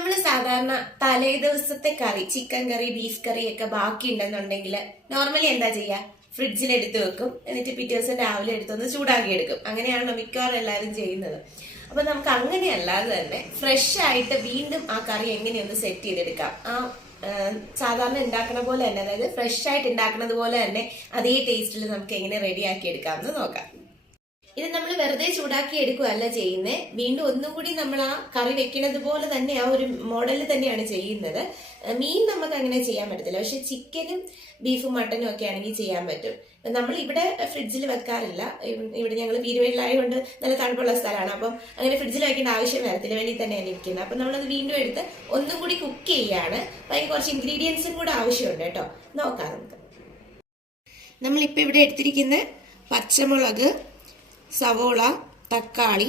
നമ്മൾ സാധാരണ തലേ ദിവസത്തെ കറി, ചിക്കൻ കറി, ബീഫ് കറി ഒക്കെ ബാക്കി ഉണ്ടെന്നുണ്ടെങ്കിൽ നോർമലി എന്താ ചെയ്യുക? ഫ്രിഡ്ജിൽ എടുത്ത് വെക്കും. എന്നിട്ട് പിറ്റേ ദിവസം രാവിലെ എടുത്തൊന്ന് ചൂടാക്കി എടുക്കും. അങ്ങനെയാണല്ലോ മിക്കവാറും എല്ലാവരും ചെയ്യുന്നത്. അപ്പൊ നമുക്ക് അങ്ങനെയല്ലാതെ തന്നെ ഫ്രഷ് ആയിട്ട് വീണ്ടും ആ കറി എങ്ങനെയൊന്ന് സെറ്റ് ചെയ്തെടുക്കാം. സാധാരണ ഉണ്ടാക്കണ പോലെ തന്നെ, അതായത് ഫ്രഷ് ആയിട്ട് ഉണ്ടാക്കുന്നത് പോലെ തന്നെ അതേ ടേസ്റ്റിൽ നമുക്ക് എങ്ങനെ റെഡിയാക്കി എടുക്കാമെന്ന് നോക്കാം. ഇത് നമ്മൾ വെറുതെ ചൂടാക്കി എടുക്കുകയല്ല ചെയ്യുന്നത്. വീണ്ടും ഒന്നും കൂടി നമ്മൾ ആ കറി വെക്കുന്നത് പോലെ തന്നെ ആ ഒരു മോഡലിൽ തന്നെയാണ് ചെയ്യുന്നത്. മീൻ നമുക്ക് അങ്ങനെ ചെയ്യാൻ പറ്റത്തില്ല, പക്ഷെ ചിക്കനും ബീഫും മട്ടനും ഒക്കെ ആണെങ്കിൽ ചെയ്യാൻ പറ്റും. നമ്മൾ ഇവിടെ ഫ്രിഡ്ജിൽ വെക്കാറില്ല. ഇവിടെ ഞങ്ങൾ വീടുകളിലായതുകൊണ്ട് നല്ല തണുപ്പുള്ള സ്ഥലമാണ്. അപ്പം അങ്ങനെ ഫ്രിഡ്ജിൽ വെക്കേണ്ട ആവശ്യം വരത്തില്ല, വെളിയിൽ തന്നെയാണ് ഇരിക്കുന്നത്. അപ്പം നമ്മളത് വീണ്ടും എടുത്ത് ഒന്നും കൂടി കുക്ക് ചെയ്യാണ്. അപ്പം അതിന് കുറച്ച് ഇൻഗ്രീഡിയൻസും കൂടെ ആവശ്യമുണ്ട് കേട്ടോ. നോക്കാം നമുക്ക്. നമ്മളിപ്പോൾ ഇവിടെ എടുത്തിരിക്കുന്ന പച്ചമുളക്, സവോള, തക്കാളി,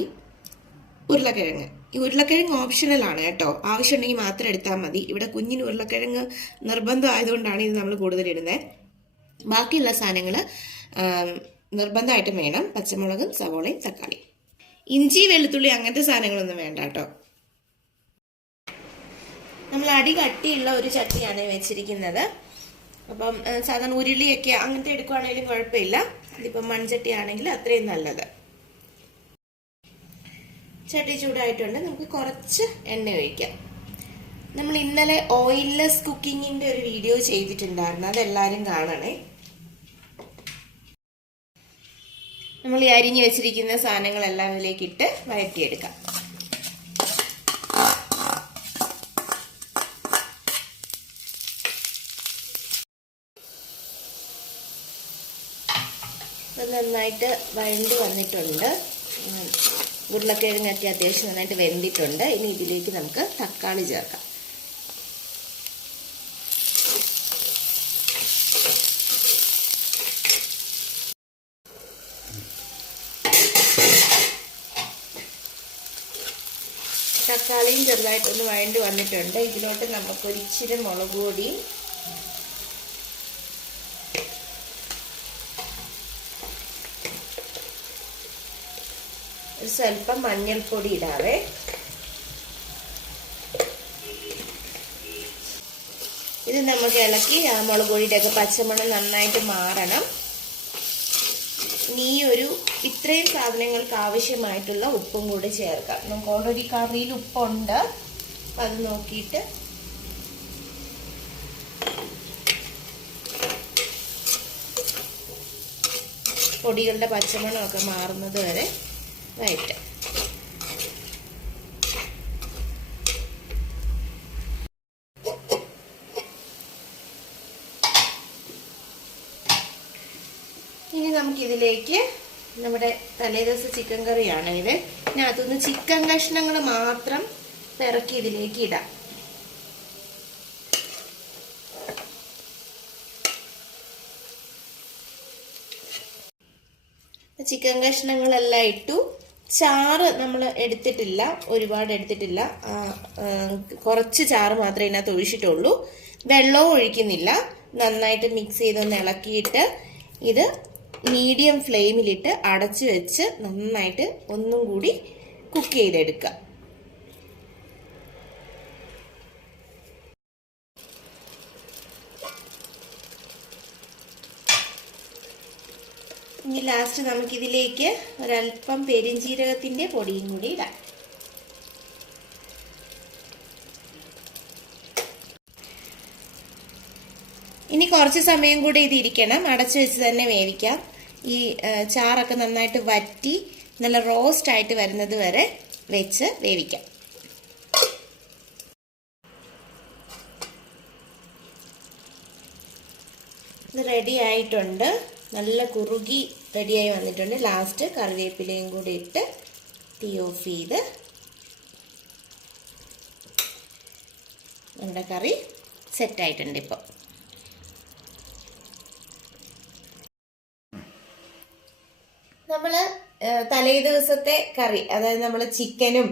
ഉരുളക്കിഴങ്ങ്. ഈ ഉരുളക്കിഴങ്ങ് ഓപ്ഷണൽ ആണ് കേട്ടോ, ആവശ്യമുണ്ടെങ്കിൽ മാത്രം എടുത്താൽ മതി. ഇവിടെ കുഞ്ഞിന് ഉരുളക്കിഴങ്ങ് നിർബന്ധം ആയതുകൊണ്ടാണ് ഇത് നമ്മൾ കൂടുതൽ ഇടുന്നത്. ബാക്കിയുള്ള സാധനങ്ങൾ നിർബന്ധമായിട്ടും വേണം. പച്ചമുളകും സവോളയും തക്കാളി. ഇഞ്ചി വെളുത്തുള്ളി അങ്ങനത്തെ സാധനങ്ങളൊന്നും വേണ്ട കേട്ടോ. നമ്മൾ അടി കട്ടിയുള്ള ഒരു ചട്ടിയാണ് വെച്ചിരിക്കുന്നത്. അപ്പം സാധാരണ ഉരുളിയൊക്കെ അങ്ങനത്തെ എടുക്കുവാണെങ്കിലും കുഴപ്പമില്ല. ഇതിപ്പം മൺചട്ടി ആണെങ്കിൽ അത്രയും നല്ലത്. ചട്ടി ചൂടായിട്ടുണ്ട്. നമുക്ക് കുറച്ച് എണ്ണ ഒഴിക്കാം. നമ്മൾ ഇന്നലെ ഓയിൽലെസ് കുക്കിങ്ങിന്റെ ഒരു വീഡിയോ ചെയ്തിട്ടുണ്ടായിരുന്നു, അതെല്ലാവരും കാണണേ. നമ്മൾ ഈ അരിഞ്ഞു വെച്ചിരിക്കുന്ന സാധനങ്ങളെല്ലാം ഇതിലേക്ക് ഇട്ട് വഴറ്റിയെടുക്കാം. നന്നായിട്ട് വഴണ്ടി വന്നിട്ടുണ്ട്. ഉരുളക്കിഴങ്ങൊക്കെ അത്യാവശ്യം നന്നായിട്ട് വെന്തിട്ടുണ്ട്. ഇനി ഇതിലേക്ക് നമുക്ക് തക്കാളി ചേർക്കാം. തക്കാളിയും ചെറുതായിട്ടൊന്ന് വഴണ്ടി വന്നിട്ടുണ്ട്. ഇതിലോട്ട് നമുക്കൊരിച്ചിരി മുളക് പൊടിയും സ്വല്പം മഞ്ഞൾപ്പൊടി ഇടാവേ. ഇത് നമുക്ക് ഇളക്കി ആ മുളക് പൊടിയുടെ ഒക്കെ പച്ചമണം നന്നായിട്ട് മാറണം. ഇനി ഇത്രയും സാധനങ്ങൾക്ക് ആവശ്യമായിട്ടുള്ള ഉപ്പും കൂടി ചേർക്കാം. നമുക്ക് ഓൾറെഡി കറിയിൽ ഉപ്പുണ്ട്, അത് നോക്കിയിട്ട് പൊടികളുടെ പച്ചമണമൊക്കെ മാറുന്നത് വരെ വഴറ്റാം. ഇനി നമുക്കിതിലേക്ക് നമ്മുടെ തലേദിവസ ചിക്കൻ കറിയാണെങ്കിൽ ഇതിനകത്തുനിന്ന് ചിക്കൻ കഷ്ണങ്ങൾ മാത്രം പിറക്കി ഇതിലേക്ക് ഇടാം. ചിക്കൻ കഷ്ണങ്ങളെല്ലാം ഇട്ടു. ചാറ് നമ്മൾ എടുത്തിട്ടില്ല, ഒരുപാട് എടുത്തിട്ടില്ല. കുറച്ച് ചാറ് മാത്രമേ ഇതിനകത്ത് ഒഴിച്ചിട്ടുള്ളൂ. വെള്ളവും ഒഴിക്കുന്നില്ല. നന്നായിട്ട് മിക്സ് ചെയ്തൊന്ന് ഇളക്കിയിട്ട് ഇത് മീഡിയം ഫ്ലെയിമിലിട്ട് അടച്ചു വെച്ച് നന്നായിട്ട് ഒന്നും കൂടി കുക്ക് ചെയ്തെടുക്കുക. ഇനി ലാസ്റ്റ് നമുക്കിതിലേക്ക് ഒരല്പം പെരിഞ്ജീരകത്തിന്റെ പൊടിയും കൂടി ഇടാം. ഇനി കുറച്ച് സമയം കൂടി ഇത് ഇരിക്കണം, അടച്ചു വെച്ച് തന്നെ വേവിക്കാം. ഈ ചാറൊക്കെ നന്നായിട്ട് വറ്റി നല്ല റോസ്റ്റ് ആയിട്ട് വരുന്നത് വരെ വെച്ച് വേവിക്കാം. ഇത് റെഡി ആയിട്ടുണ്ട്. നല്ല കുറുകി റെഡിയായി വന്നിട്ടുണ്ട്. ലാസ്റ്റ് കറിവേപ്പിലയും കൂടി ഇട്ട് തീ ഓഫ് ചെയ്ത് നമ്മുടെ കറി സെറ്റായിട്ടുണ്ട്. ഇപ്പോൾ നമ്മൾ തലേ ദിവസത്തെ കറി, അതായത് നമ്മൾ ചിക്കനും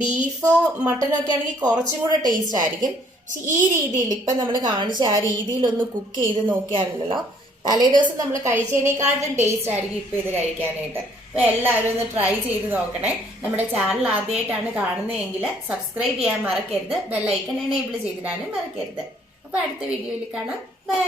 ബീഫോ മട്ടനോ ഒക്കെ ആണെങ്കിൽ കുറച്ചും കൂടെ ടേസ്റ്റ് ആയിരിക്കും. പക്ഷെ ഈ രീതിയിൽ ഇപ്പം നമ്മൾ കാണിച്ച ആ രീതിയിൽ ഒന്ന് കുക്ക് ചെയ്ത് നോക്കിയാലുണ്ടല്ലോ തലേ ദിവസം നമ്മൾ കഴിച്ചതിനേക്കാളും ടേസ്റ്റ് ആയിരിക്കും ഇപ്പൊ ഇത് കഴിക്കാനായിട്ട്. അപ്പൊ എല്ലാവരും ഒന്ന് ട്രൈ ചെയ്ത് നോക്കണേ. നമ്മുടെ ചാനൽ ആദ്യമായിട്ടാണ് കാണുന്നതെങ്കിൽ സബ്സ്ക്രൈബ് ചെയ്യാൻ മറക്കരുത്. ബെല്ലൈക്കൺ എനേബിൾ ചെയ്തിടാനും മറക്കരുത്. അപ്പൊ അടുത്ത വീഡിയോയിൽ കാണാം. ബൈ.